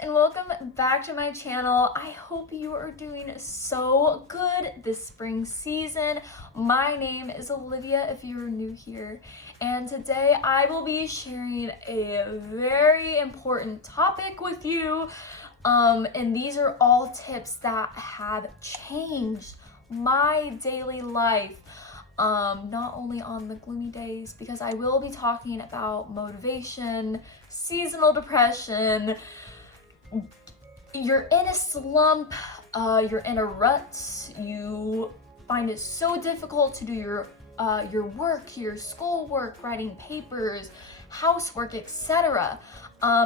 and welcome back to my channel. I hope you are doing so good this spring season. My name is Olivia if you're new here, and today I will be sharing a very important topic with you. And these are all tips that have changed my daily life. Not only on the gloomy days, because I will be talking about motivation, seasonal depression, you're in a slump, you're in a rut, you find it so difficult to do your work, your schoolwork, writing papers, housework, etc.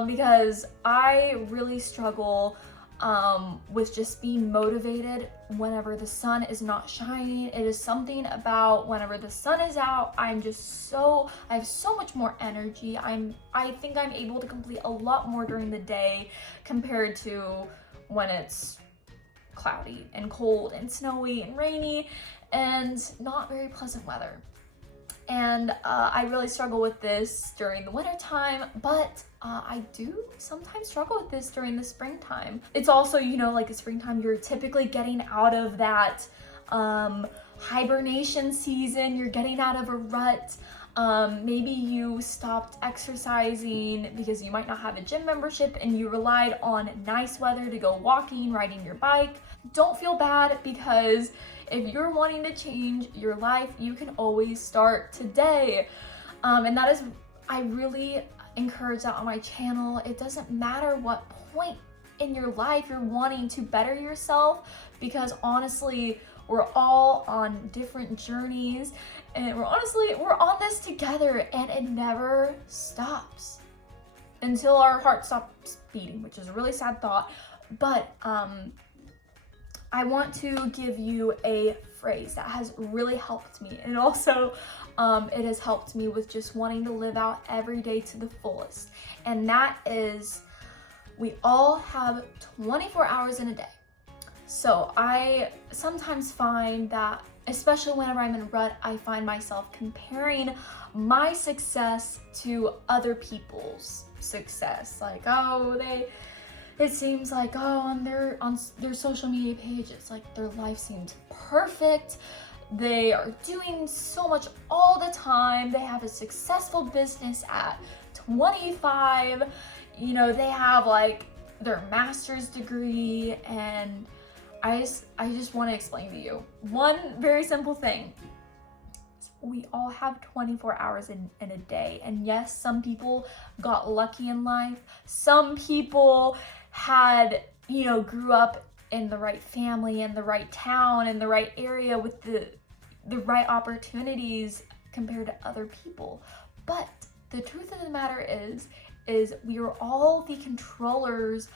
Because I really struggle with just being motivated whenever the sun is not shining. It is something about whenever the sun is out, I have so much more energy. I think I'm able to complete a lot more during the day compared to when it's cloudy and cold and snowy and rainy and not very pleasant weather. And I really struggle with this during the winter time, but I do sometimes struggle with this during the springtime. It's also, like the springtime, you're typically getting out of that hibernation season, you're getting out of a rut. Maybe you stopped exercising because you might not have a gym membership and you relied on nice weather to go walking, riding your bike. Don't feel bad, because if you're wanting to change your life, you can always start today. And that is, I really encourage that on my channel. It doesn't matter what point in your life you're wanting to better yourself, because honestly, we're all on different journeys, and we're on this together, and it never stops until our heart stops beating, which is a really sad thought. But I want to give you a phrase that has really helped me, and also it has helped me with just wanting to live out every day to the fullest, and that is, we all have 24 hours in a day. So I sometimes find that, especially whenever I'm in a rut, I find myself comparing my success to other people's success. Like, it seems like, on their social media page, it's like their life seems perfect. They are doing so much all the time. They have a successful business at 25. They have like their master's degree, and I just want to explain to you one very simple thing. We all have 24 hours in a day. And yes, some people got lucky in life. Some people had, grew up in the right family, in the right town, in the right area with the right opportunities compared to other people. But the truth of the matter is we are all the controllers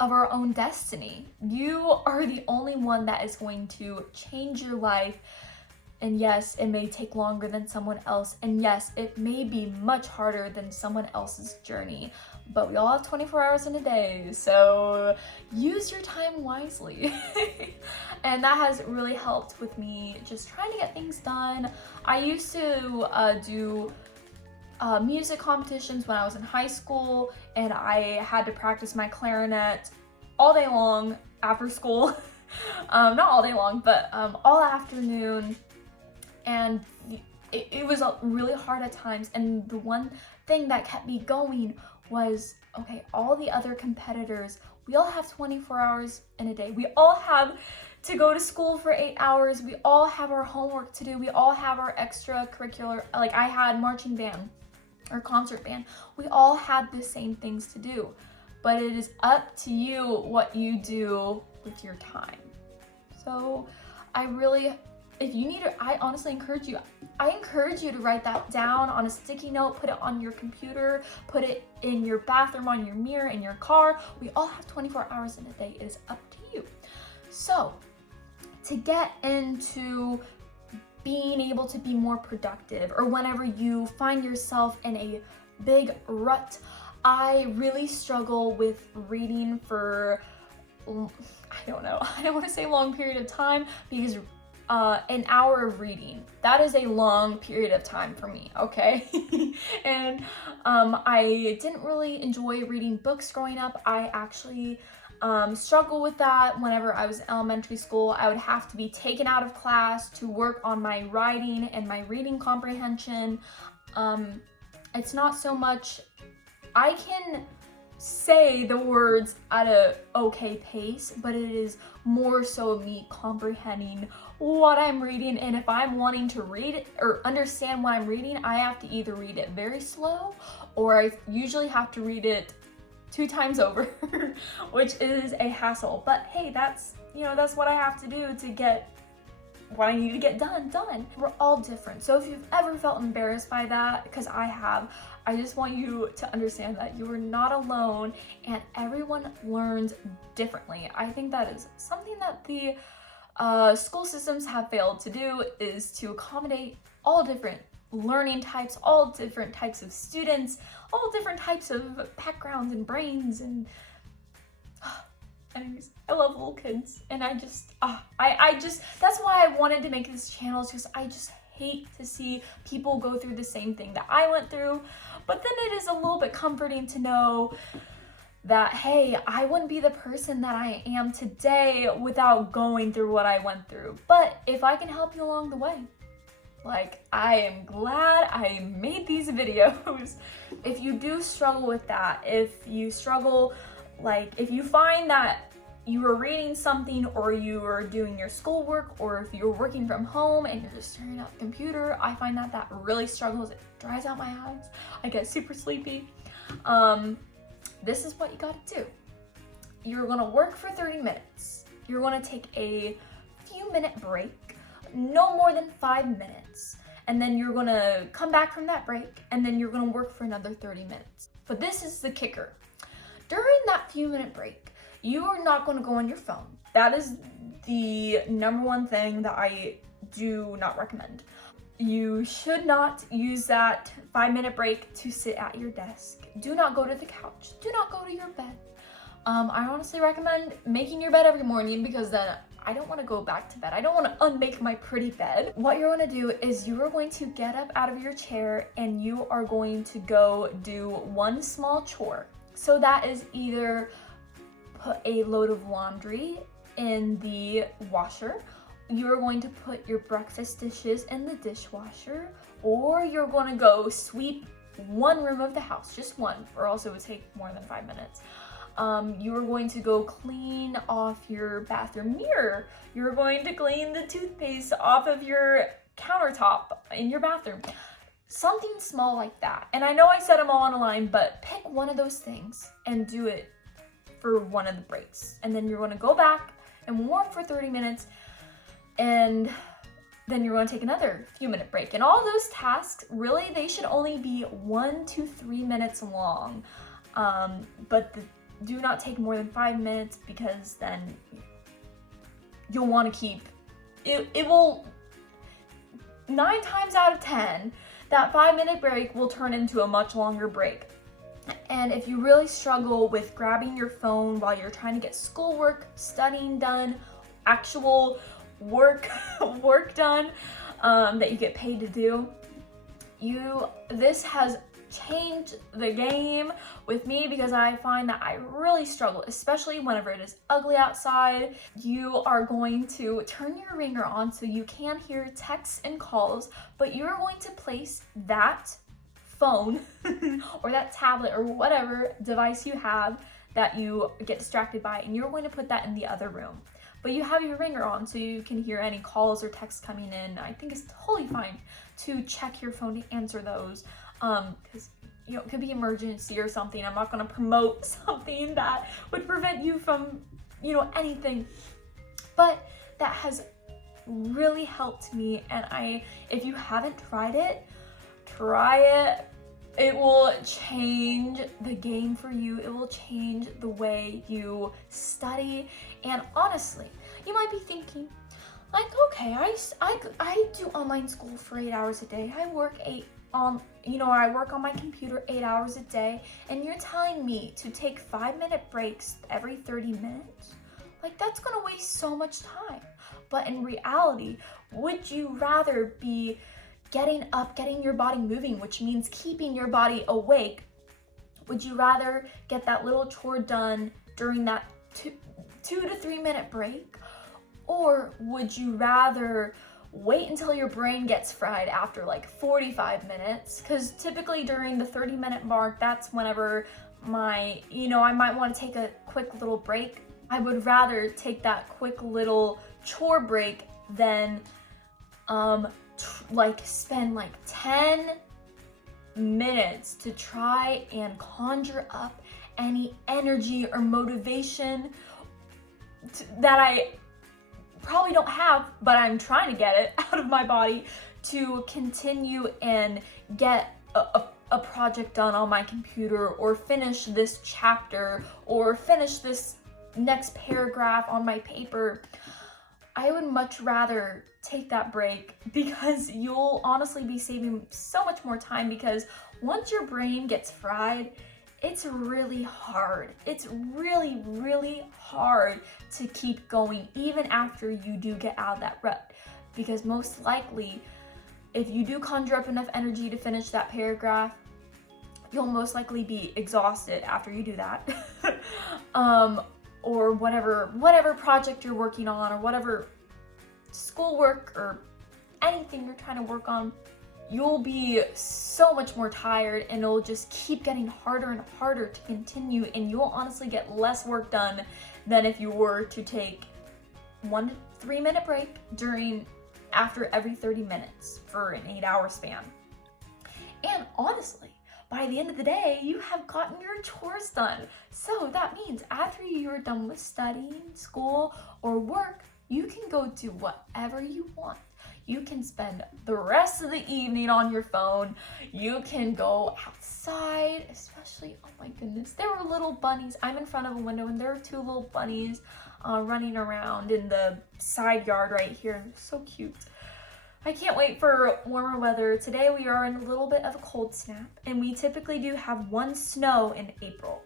of our own destiny. You are the only one that is going to change your life. And yes, it may take longer than someone else. And yes, it may be much harder than someone else's journey. But we all have 24 hours in a day, so use your time wisely. And that has really helped with me just trying to get things done. I used to do music competitions when I was in high school, and I had to practice my clarinet all day long after school. Not all day long, but all afternoon. And it was really hard at times, and the one thing that kept me going was, okay, all the other competitors, we all have 24 hours in a day. We all have to go to school for 8 hours. We all have our homework to do. We all have our extracurricular, like I had marching band or concert band. We all had the same things to do, but it is up to you what you do with your time. So I honestly encourage you to write that down on a sticky note, put it on your computer, put it in your bathroom, on your mirror, in your car. We all have 24 hours in a day. It is up to you. So to get into being able to be more productive, or whenever you find yourself in a big rut, I really struggle with reading for, I don't want to say long period of time, because an hour of reading. That is a long period of time for me, okay? And I didn't really enjoy reading books growing up. I actually struggled with that whenever I was in elementary school. I would have to be taken out of class to work on my writing and my reading comprehension. It's not so much, I can say the words at a okay pace, but it is more so me comprehending what I'm reading. And if I'm wanting to read it or understand what I'm reading, I have to either read it very slow, or I usually have to read it 2 times over, which is a hassle. But hey, that's what I have to do to get what I need to get done. We're all different. So if you've ever felt embarrassed by that, because I have, I just want you to understand that you are not alone and everyone learns differently. I think that is something that the school systems have failed to do, is to accommodate all different learning types, all different types of students, all different types of backgrounds and brains. And anyways, I love little kids, and I just that's why I wanted to make this channel, is because I just hate to see people go through the same thing that I went through. But then it is a little bit comforting to know that, hey, I wouldn't be the person that I am today without going through what I went through. But if I can help you along the way, like, I am glad I made these videos. If you do struggle with that, if you struggle, like, if you find that you are reading something, or you are doing your schoolwork, or if you're working from home and you're just staring at the computer, I find that that really struggles. It dries out my eyes. I get super sleepy. This is what you gotta do. You're gonna work for 30 minutes. You're gonna take a few minute break, no more than 5 minutes. And then you're gonna come back from that break, and then you're gonna work for another 30 minutes. But this is the kicker. During that few minute break, you are not going to go on your phone. That is the number one thing that I do not recommend. You should not use that 5 minute break to sit at your desk. Do not go to the couch. Do not go to your bed. I honestly recommend making your bed every morning, because then I don't want to go back to bed. I don't want to unmake my pretty bed. What you're going to do is you are going to get up out of your chair, and you are going to go do one small chore. So that is either put a load of laundry in the washer, you're going to put your breakfast dishes in the dishwasher, or you're going to go sweep one room of the house, just one, or else it would take more than 5 minutes. You are going to go clean off your bathroom mirror. You're going to clean the toothpaste off of your countertop in your bathroom. Something small like that. And I know I said them all on a line, but pick one of those things and do it for one of the breaks. And then you're going to go back and warm for 30 minutes, and then you're going to take another few minute break. And all those tasks, really, they should only be 1 to 3 minutes long. But do not take more than 5 minutes, because then you'll want to keep it will 9 times out of 10, that 5 minute break will turn into a much longer break. And if you really struggle with grabbing your phone while you're trying to get schoolwork, studying done, actual work done, that you get paid to do, this has changed the game with me, because I find that I really struggle, especially whenever it is ugly outside. You are going to turn your ringer on so you can hear texts and calls, but you're going to place that phone or that tablet or whatever device you have that you get distracted by, and you're going to put that in the other room. But you have your ringer on so you can hear any calls or texts coming in. I think it's totally fine to check your phone to answer those, because it could be emergency or something. I'm not going to promote something that would prevent you from anything, but that has really helped me. And if you haven't tried it, try it. It will change the game for you. It will change the way you study. And honestly, you might be thinking, like, okay, I do online school for 8 hours a day. I work I work on my computer 8 hours a day, and you're telling me to take 5 minute breaks every 30 minutes? Like, that's gonna waste so much time. But in reality, would you rather be getting up, getting your body moving, which means keeping your body awake? Would you rather get that little chore done during that 2 to 3 minute break? Or would you rather wait until your brain gets fried after like 45 minutes? Because typically during the 30-minute mark, that's whenever I might want to take a quick little break. I would rather take that quick little chore break than spend like 10 minutes to try and conjure up any energy or motivation that I probably don't have, but I'm trying to get it out of my body to continue and get a project done on my computer, or finish this chapter, or finish this next paragraph on my paper. I would much rather take that break, because you'll honestly be saving so much more time, because once your brain gets fried, it's really hard. It's really, really hard to keep going even after you do get out of that rut, because most likely, if you do conjure up enough energy to finish that paragraph, you'll most likely be exhausted after you do that. Or whatever project you're working on, or whatever schoolwork or anything you're trying to work on, you'll be so much more tired, and it'll just keep getting harder and harder to continue, and you'll honestly get less work done than if you were to take 1 to 3 minute break after every 30 minutes for an 8-hour span. And honestly, by the end of the day, you have gotten your chores done. So that means after you're done with studying, school, or work, you can go do whatever you want. You can spend the rest of the evening on your phone. You can go outside, especially, oh my goodness, there were little bunnies. I'm in front of a window, and there are 2 little bunnies running around in the side yard right here. They're so cute. I can't wait for warmer weather. Today we are in a little bit of a cold snap, and we typically do have 1 snow in April.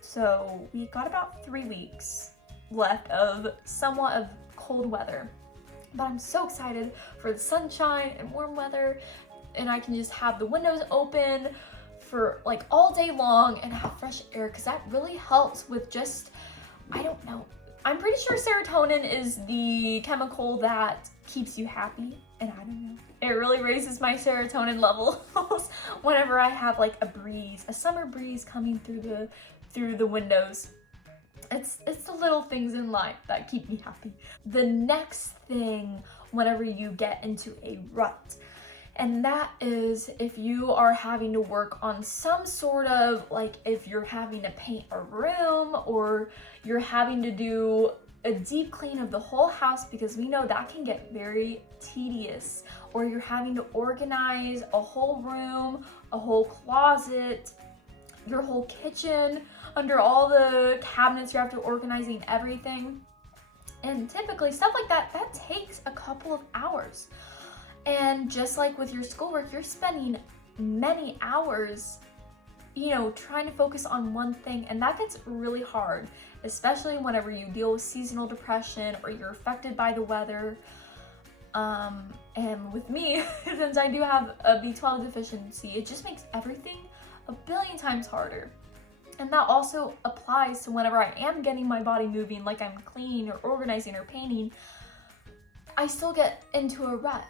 So we got about 3 weeks left of somewhat of cold weather. But I'm so excited for the sunshine and warm weather, and I can just have the windows open for like all day long and have fresh air, because that really helps with just, I don't know, I'm pretty sure serotonin is the chemical that keeps you happy, and I don't know, it really raises my serotonin levels whenever I have like a summer breeze coming through the windows. It's the little things in life that keep me happy. The next thing whenever you get into a rut, and that is if you are having to work on some sort of, like if you're having to paint a room, or you're having to do a deep clean of the whole house, because we know that can get very tedious, or you're having to organize a whole room, a whole closet, your whole kitchen, under all the cabinets, you're after organizing everything. And typically stuff like that takes a couple of hours. And just like with your schoolwork, you're spending many hours, trying to focus on one thing, and that gets really hard, especially whenever you deal with seasonal depression, or you're affected by the weather. And with me, since I do have a B12 deficiency, it just makes everything a billion times harder. And that also applies to whenever I am getting my body moving, like I'm cleaning or organizing or painting, I still get into a rut,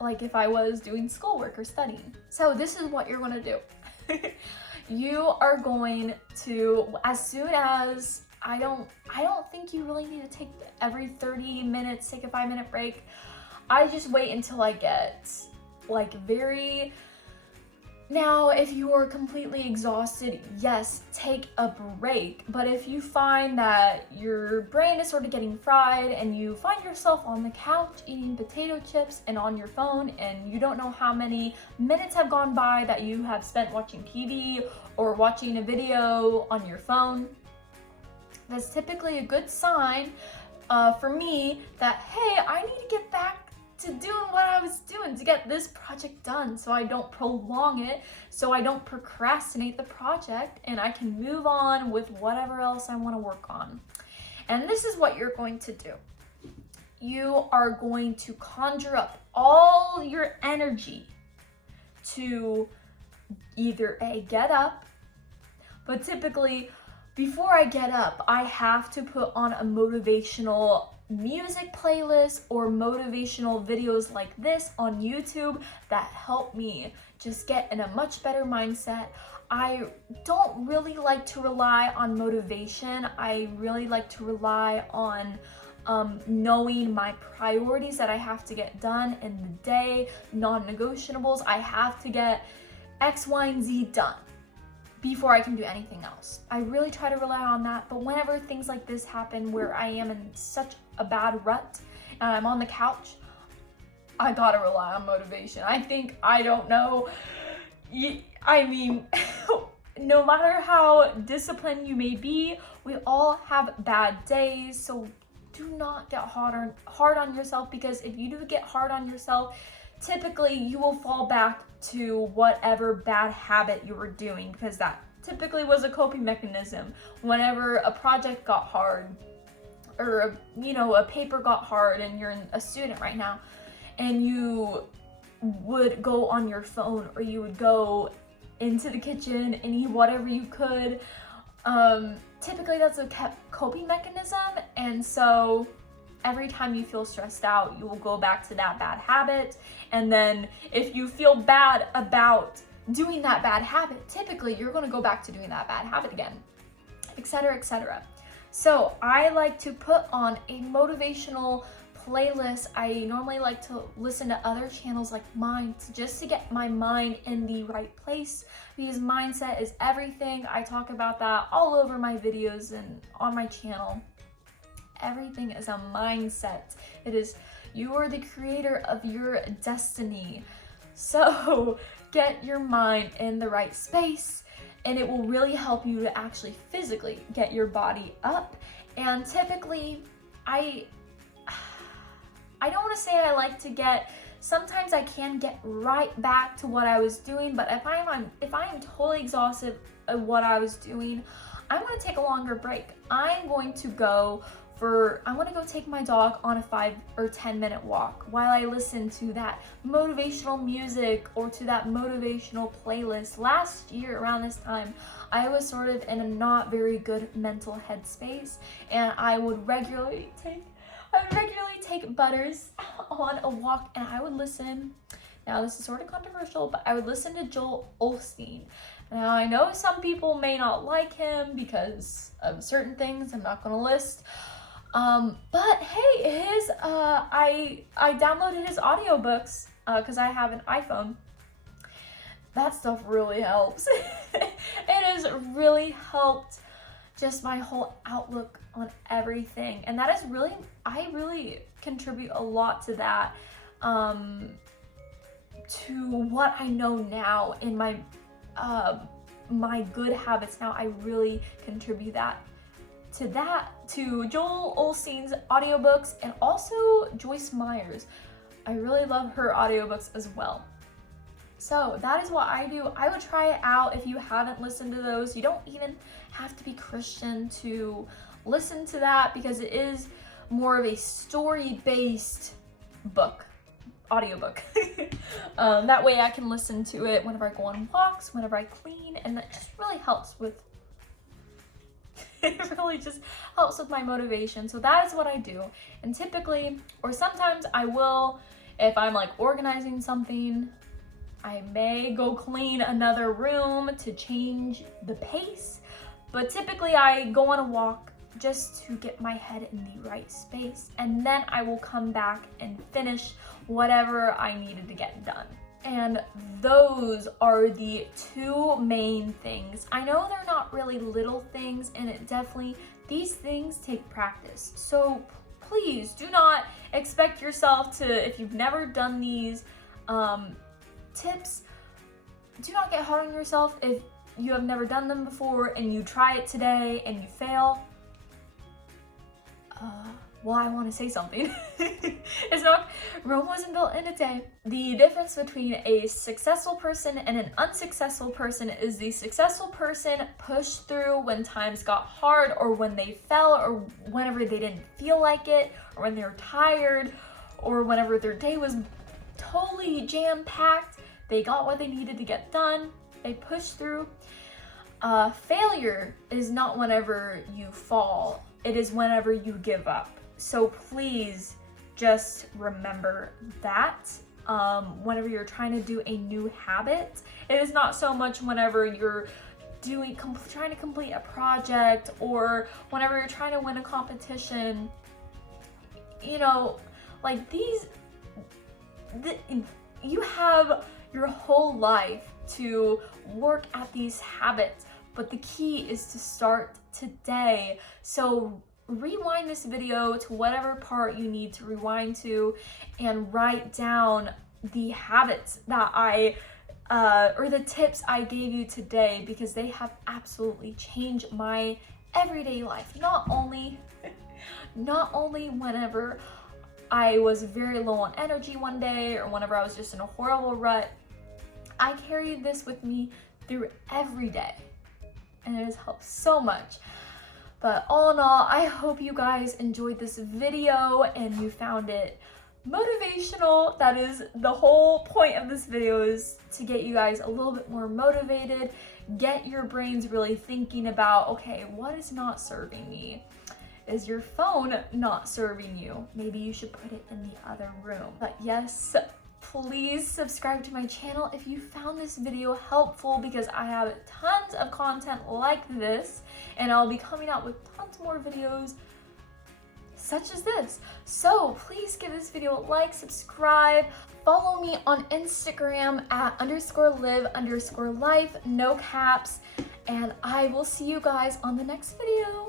like if I was doing schoolwork or studying. So this is what you're gonna do. You are going to, as soon as, I don't think you really need to take every 30 minutes, take a 5-minute break. I just wait until I get like now, if you are completely exhausted, yes, take a break. But if you find that your brain is sort of getting fried, and you find yourself on the couch eating potato chips and on your phone, and you don't know how many minutes have gone by that you have spent watching TV or watching a video on your phone, that's typically a good sign for me that, hey, I need to get back to doing what I was doing to get this project done, so I don't prolong it, so I don't procrastinate the project, and I can move on with whatever else I want to work on. And this is what you're going to do. You are going to conjure up all your energy to either A, get up, but typically before I get up, I have to put on a motivational music playlist or motivational videos like this on YouTube that help me just get in a much better mindset. I don't really like to rely on motivation. I really like to rely on knowing my priorities that I have to get done in the day, non-negotiables. I have to get X, Y, and Z done before I can do anything else. I really try to rely on that, but whenever things like this happen where I am in such a bad rut and I'm on the couch, I gotta rely on motivation. I don't know, I mean, no matter how disciplined you may be, we all have bad days, so do not get hard on yourself, because if you do get hard on yourself, typically you will fall back to whatever bad habit you were doing, because that typically was a coping mechanism. Whenever a project got hard, or a paper got hard, and you're a student right now, and you would go on your phone, or you would go into the kitchen and eat whatever you could, typically that's a coping mechanism. And so every time you feel stressed out, you will go back to that bad habit. And then if you feel bad about doing that bad habit, typically you're going to go back to doing that bad habit again, etc., etc. So I like to put on a motivational playlist. I normally like to listen to other channels like mine just to get my mind in the right place, because mindset is everything. I talk about that all over my videos and on my channel. Everything is a mindset. It is, you are the creator of your destiny. So get your mind in the right space, and it will really help you to actually physically get your body up. And typically, I don't want to say I like to get, sometimes I can get right back to what I was doing, but if I am totally exhausted of what I was doing, I'm going to take a longer break. I'm going to go take my dog on a 5 or 10 minute walk while I listen to that motivational music or to that motivational playlist. Last year around this time, I was sort of in a not very good mental headspace, and I would regularly take Butters on a walk, and I would listen. Now this is sort of controversial, but I would listen to Joel Osteen. Now I know some people may not like him because of certain things I'm not going to list. But hey, I downloaded his audiobooks because I have an iPhone. That stuff really helps. It has really helped just my whole outlook on everything, and that is really, I really contribute a lot to that, to what I know now in my my good habits now. I really contribute to Joel Osteen's audiobooks, and also Joyce Meyer's. I really love her audiobooks as well. So that is what I do. I would try it out if you haven't listened to those. You don't even have to be Christian to listen to that, because it is more of a story-based audiobook. That way I can listen to it whenever I go on walks, whenever I clean, and that just really helps with it really just helps with my motivation. So that is what I do. And typically, or sometimes I will, if I'm like organizing something, I may go clean another room to change the pace, but typically I go on a walk just to get my head in the right space, and then I will come back and finish whatever I needed to get done. And those are the two main things. I know they're not really little things, and these things take practice. So please do not expect yourself to, if you've never done these tips, do not get hard on yourself if you have never done them before and you try it today and you fail. well, I want to say something. It's not, Rome wasn't built in a day. The difference between a successful person and an unsuccessful person is the successful person pushed through when times got hard, or when they fell, or whenever they didn't feel like it, or when they were tired, or whenever their day was totally jam-packed. They got what they needed to get done. They pushed through. Failure is not whenever you fall. It is whenever you give up. So please just remember that whenever you're trying to do a new habit. It is not so much whenever you're trying to complete a project, or whenever you're trying to win a competition. You know, like you have your whole life to work at these habits, but the key is to start today. So rewind this video to whatever part you need to rewind to, and write down the habits that or the tips I gave you today, because they have absolutely changed my everyday life. Not only whenever I was very low on energy one day, or whenever I was just in a horrible rut. I carried this with me through every day, and it has helped so much. But all in all, I hope you guys enjoyed this video and you found it motivational. That is the whole point of this video, is to get you guys a little bit more motivated, get your brains really thinking about, okay, what is not serving me? Is your phone not serving you? Maybe you should put it in the other room. But yes, please subscribe to my channel if you found this video helpful, because I have tons of content like this, and I'll be coming out with tons more videos such as this. So please give this video a like, subscribe, follow me on Instagram at _live_life, no caps, and I will see you guys on the next video.